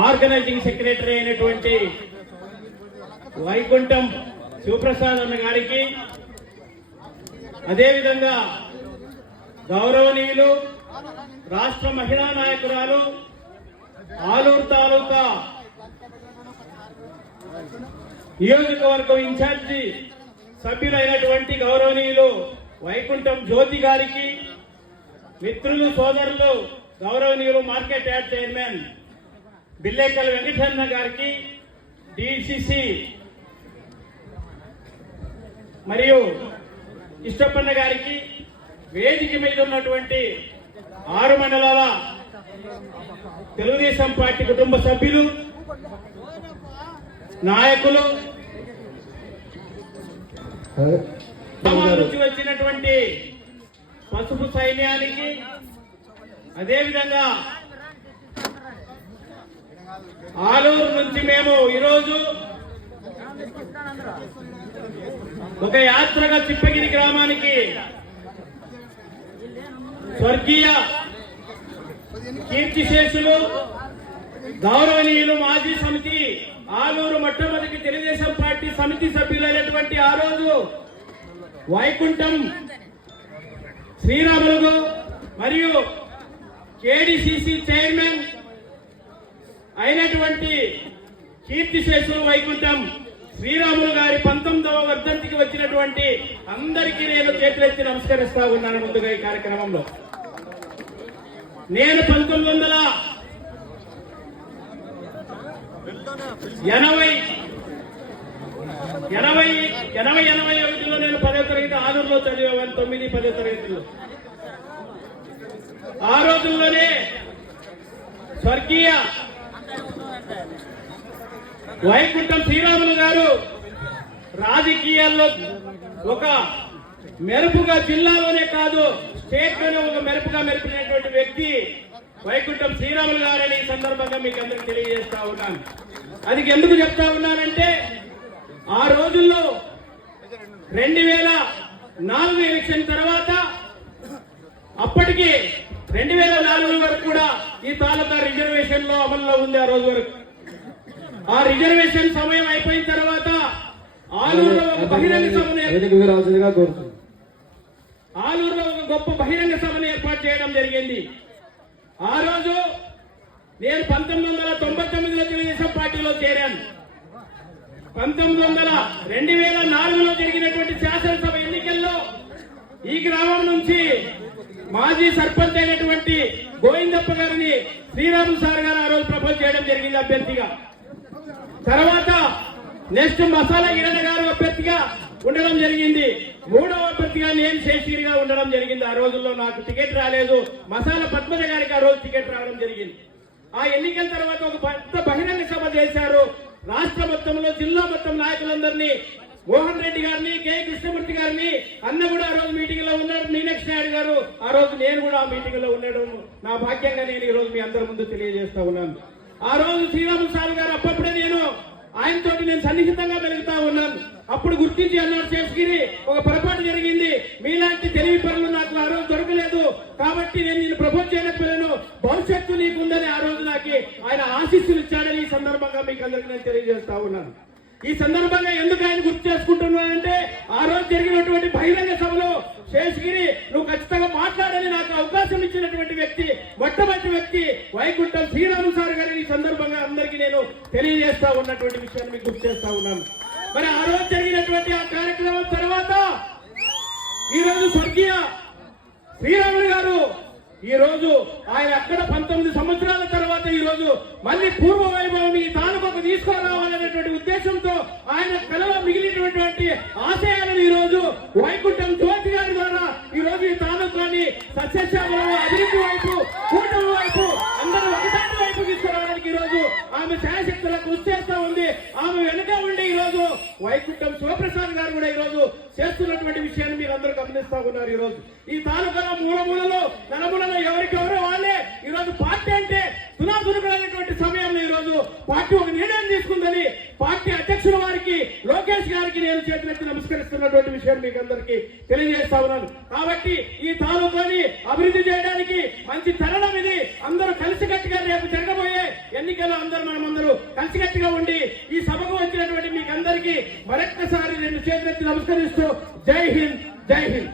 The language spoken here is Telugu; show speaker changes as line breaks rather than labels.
ఆర్గనైజింగ్ సెక్రటరీ అయినటువంటి వైకుంఠం శివప్రసాద్ అన్న గారికి అదేవిధంగా గౌరవనీయులు రాష్ట్ర మహిళా నాయకురాలు ఆలూరు తాలూకా నియోజకవర్గం ఇన్ఛార్జి సభ్యులైనటువంటి గౌరవనీయులు వైకుంఠం జ్యోతి గారికి మిత్రులు సోదరులు గౌరవనీయులు market yard chairman Billekal Venkataramana గారికి డిసిసి మరియు ఇష్టపన్న గారికి వేదిక మీద ఉన్నటువంటి ఆరు మండలాల తెలుగుదేశం పార్టీ కుటుంబ సభ్యులు నాయకులు నుంచి వచ్చినటువంటి పసుపు సైన్యానికి అదేవిధంగా ఆలూరు నుంచి మేము ఈరోజు ఒక యాత్రగా చిప్పగిరి గ్రామానికి స్వర్గీయ కీర్తిశేషులు గౌరవనీయులు మాజీ సమితి ఆలూరు మొట్టమొదటి తెలుగుదేశం పార్టీ సమితి సభ్యులైనటువంటి ఆ రోజు వైకుంఠం శ్రీరాములు మరియు కేడిసిసి చైర్మన్ అయినటువంటి కీర్తిశేషులు వైకుంఠం శ్రీరాములు గారి పంతొమ్మిదవ వర్ధంతికి వచ్చినటువంటి అందరికీ నేను చేతులెత్తి నమస్కరిస్తా ఉన్నాను ముందుగా ఈ కార్యక్రమంలో. నేను పంతొమ్మిది వందల ఎనభై ఎనభై ఎనభై ఎనభై ఒకటిలో నేను పదో తరగతి ఆరులో చదివేవాను తొమ్మిది పదో తరగతిలో. ఆ రోజుల్లోనే స్వర్గీయ వైకుంఠం శ్రీరాములు గారు రాజకీయాల్లో ఒక మెరుపుగా జిల్లాలోనే కాదు స్టేట్లోనే ఒక మెరుపుగా మెరిపినటువంటి వ్యక్తి వైకుంఠం శ్రీరాములు గారని ఈ సందర్భంగా మీకు అందరికి తెలియజేస్తా ఉన్నాను. అది ఎందుకు చెప్తా ఉన్నానంటే ఆ రోజుల్లో రెండు వేల నాలుగు ఎలక్షన్ తర్వాత అప్పటికి రెండు వేల నాలుగు వరకు కూడా ఈ తాలూకా రిజర్వేషన్లో అమల్లో ఉంది ఆ రోజు వరకు. ఆ రిజర్వేషన్ సమయం అయిపోయిన తర్వాత ఆలూరులో ఒక బహిరంగ సభను ఆలూరులో ఒక గొప్ప బహిరంగ సభను ఏర్పాటు చేయడం జరిగింది. ఆ రోజు నేను పంతొమ్మిది వందల తొంభై తొమ్మిదిలో తెలుగుదేశం పార్టీలో చేరాను. పంతొమ్మిది వందల రెండు వేల నాలుగులో జరిగినటువంటి శాసనసభ ఎన్నికల్లో ఈ గ్రామం నుంచి మాజీ సర్పంచ్ అయినటువంటి గోవిందప్ప గారిని శ్రీరాములు సార్ గారు ఆ రోజు ప్రపోజ్ చేయడం జరిగింది అభ్యర్థిగా. తర్వాత నెక్స్ట్ మసాలా ఈరణ గారు అభ్యర్థిగా ఉండడం జరిగింది. మూడవ అభ్యర్థిగా నేను శేషగిరిగా ఉండడం జరిగింది. ఆ రోజుల్లో నాకు టికెట్ రాలేదు. మసాలా పద్మజ గారికి ఆ రోజు టికెట్ రావడం జరిగింది. ఆ ఎన్నికల తర్వాత ఒక పెద్ద బహిరంగ సభ చేశారు. రాష్ట్ర మొత్తంలో జిల్లా మొత్తం నాయకులందరినీ మోహన్ రెడ్డి గారిని కె. కృష్ణమూర్తి గారిని అన్న కూడా ఆ రోజు మీటింగ్లో ఉన్నారు. మీనాక్షి నాయుడు గారు ఆ రోజు నేను కూడా ఆ మీటింగ్లో ఉండడం నా భాగ్యంగా నేను ఈ రోజు మీ అందరి ముందు తెలియజేస్తా ఉన్నాను. ఆ రోజు శ్రీరాములు సార్ గారు అప్పుడే నేను ఆయనతో నేను సన్నిహితంగా వెలుగుతా ఉన్నాను. అప్పుడు గుర్తించి అన్నాడు శేషగిరి ఒక పొరపాటు జరిగింది. మీలాంటి తెలివి పనులు నాకు ఆ రోజు దొరకలేదు. కాబట్టి నేను నేను ప్రపోజ్ చేయలేకపోయాను. భవిష్యత్తు నీకుందని ఆ రోజు నాకు ఆయన ఆశీస్సులు ఇచ్చాడని ఈ సందర్భంగా మీకు అందరికీ నేను తెలియజేస్తా ఉన్నాను. ఈ సందర్భంగా ఎందుకు ఆయన గుర్తు చేసుకుంటున్నానంటే ఆ రోజు జరిగిన బహిరంగ సభలో శేషగిరి నువ్వు ఖచ్చితంగా మాట్లాడని నాకు అవకాశం ఇచ్చినటువంటి వ్యక్తి మొట్టమొదటి వ్యక్తి వైకుంఠం శ్రీరాము సార్ గారిని ఈ సందర్భంగా అందరికీ నేను తెలియజేస్తా ఉన్నటువంటి విషయాన్ని మీకు గుర్తు చేస్తా ఉన్నాను. మరి ఆ రోజు జరిగినటువంటి ఆ కార్యక్రమం తర్వాత ఈ రోజు స్వర్గీయ శ్రీరాములు గారు ఈ రోజు ఆయన అక్కడ పంతొమ్మిది సంవత్సరాల తర్వాత ఈ రోజు మళ్ళీ పూర్వ వైభవం ఈ తాలూకు తీసుకురావాలనేటువంటి ఉద్దేశంతో ఆయన కళలో మిగిలినటువంటి ఆశ ఆమె శాయశక్తుల కృషి చేస్తా ఉంది. ఆమె వెనుక ఉండి ఈ రోజు వైకుంఠం శివప్రసాద్ గారు కూడా ఈ రోజు చేస్తున్నటువంటి విషయాన్ని మీరు అందరూ గమనిస్తా ఉన్నారు ఈరోజు. ఈ తాలూకాల మూలమూలలో నలుమూలలో ఎవరికెవరో వాళ్ళే ఈ రోజు పార్టీ అంటే తునాతునుకునేటువంటి సమయంలో ఈ రోజు పార్టీ ఒక నిర్ణయం తీసుకుందని పార్టీ అధ్యక్షుల వారికి లోకేష్ గారికి నేను చేతులెత్తి నమస్కరిస్తున్నటువంటి విషయం మీకు అందరికీ తెలియజేస్తా ఉన్నాను. కాబట్టి ఈ తాలూకాని అభివృద్ధి చేయడానికి మంచి తరుణం ఇది. అందరూ కలిసికట్టుగా రేపు జరగబోయే ఎన్నికల్లో అందరూ మనం అందరూ కలిసికట్టుగా ఉండి ఈ సభకు వచ్చినటువంటి మీకు అందరికీ మరొక్కసారి రెండు చేతులెత్తి నమస్కరిస్తూ జై హింద్ జై హింద్.